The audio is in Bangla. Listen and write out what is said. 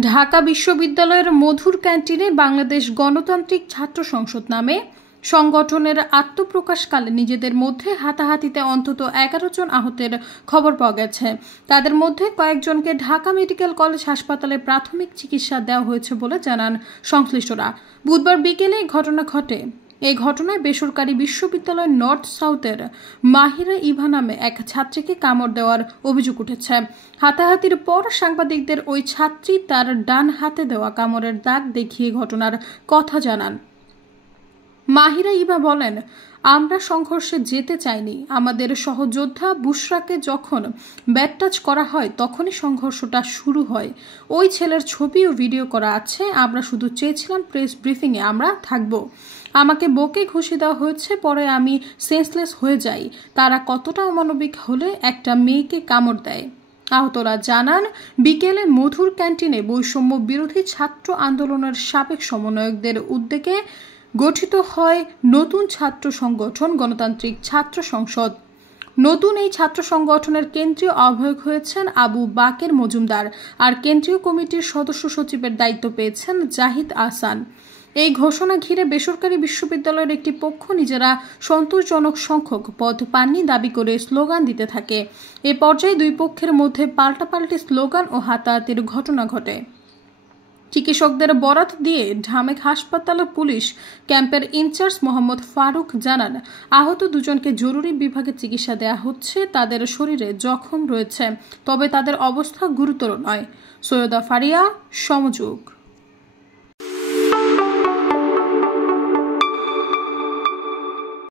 ঢাকা বিশ্ববিদ্যালয়ের মধুর ক্যান্টিনে বাংলাদেশ গণতান্ত্রিক ছাত্র সংসদ নামে সংগঠনের আত্মপ্রকাশকালে নিজেদের মধ্যে হাতাহাতিতে অন্তত 11 জন আহতের খবর পাওয়া গেছে। তাদের মধ্যে কয়েকজনকে ঢাকা মেডিকেল কলেজ হাসপাতালে প্রাথমিক চিকিৎসা দেওয়া হয়েছে বলে জানান সংশ্লিষ্টরা। বুধবার বিকেলে এই ঘটনা ঘটে। এই ঘটনায় বেসরকারি বিশ্ববিদ্যালয় নর্থ সাউথের মাহিরা ইভা নামে এক ছাত্রীকে কামড় দেওয়ার অভিযোগ উঠেছে। হাতাহাতির পর সাংবাদিকদের ওই ছাত্রী তার ডান হাতে দেওয়া কামড়ের দাগ দেখিয়ে ঘটনার কথা জানান। মাহিরা ইভা বলেন, আমরা সংঘর্ষে যেতে চাইনি। আমাদের সহযোদ্ধা বুশরাকে যখন ব্যাট টাচ করা হয় তখনই সংঘর্ষটা শুরু হয়। ওই ছেলের ছবি ও ভিডিও করা আছে। আমরা শুধু চেয়েছিলাম প্রেস ব্রিফিংয়ে আমরা থাকব। আমাকে বকে ঘুষি দেওয়া হয়েছে, পরে আমি সেন্সলেস হয়ে যাই। তারা কতটা অমানবিক হলে একটা মেয়েকে কামড় দেয়। আহতরা জানান, বিকেলে মধুর ক্যান্টিনে বৈষম্য বিরোধী ছাত্র আন্দোলনের সাবেক সমন্বয়কদের উদ্যোগে গঠিত হয় নতুন ছাত্র সংগঠন গণতান্ত্রিক ছাত্র সংসদ। নতুন এই ছাত্র সংগঠনের কেন্দ্রীয় আহ্বায়ক হয়েছেন আবু বাকের মজুমদার, আর কেন্দ্রীয় কমিটির সদস্য সচিবের দায়িত্ব পেয়েছেন জাহিদ আহসান। এই ঘোষণা ঘিরে বেসরকারি বিশ্ববিদ্যালয়ের একটি পক্ষ নিজেরা সন্তোষজনক সংখ্যক পদ পাননি দাবি করে স্লোগান দিতে থাকে। এ পর্যায়ে দুই পক্ষের মধ্যে পাল্টাপাল্টি স্লোগান ও হাতাহাতির ঘটনা ঘটে। চিকিৎসকদের বরাত দিয়ে ঢামেক হাসপাতাল পুলিশ ক্যাম্পের ইনচার্জ মোহাম্মদ ফারুক জানান, আহত দুজনকে জরুরি বিভাগে চিকিৎসা দেওয়া হচ্ছে। তাদের শরীরে জখম রয়েছে, তবে তাদের অবস্থা গুরুতর নয়। সৈয়দা ফারিয়া, সমযোগ।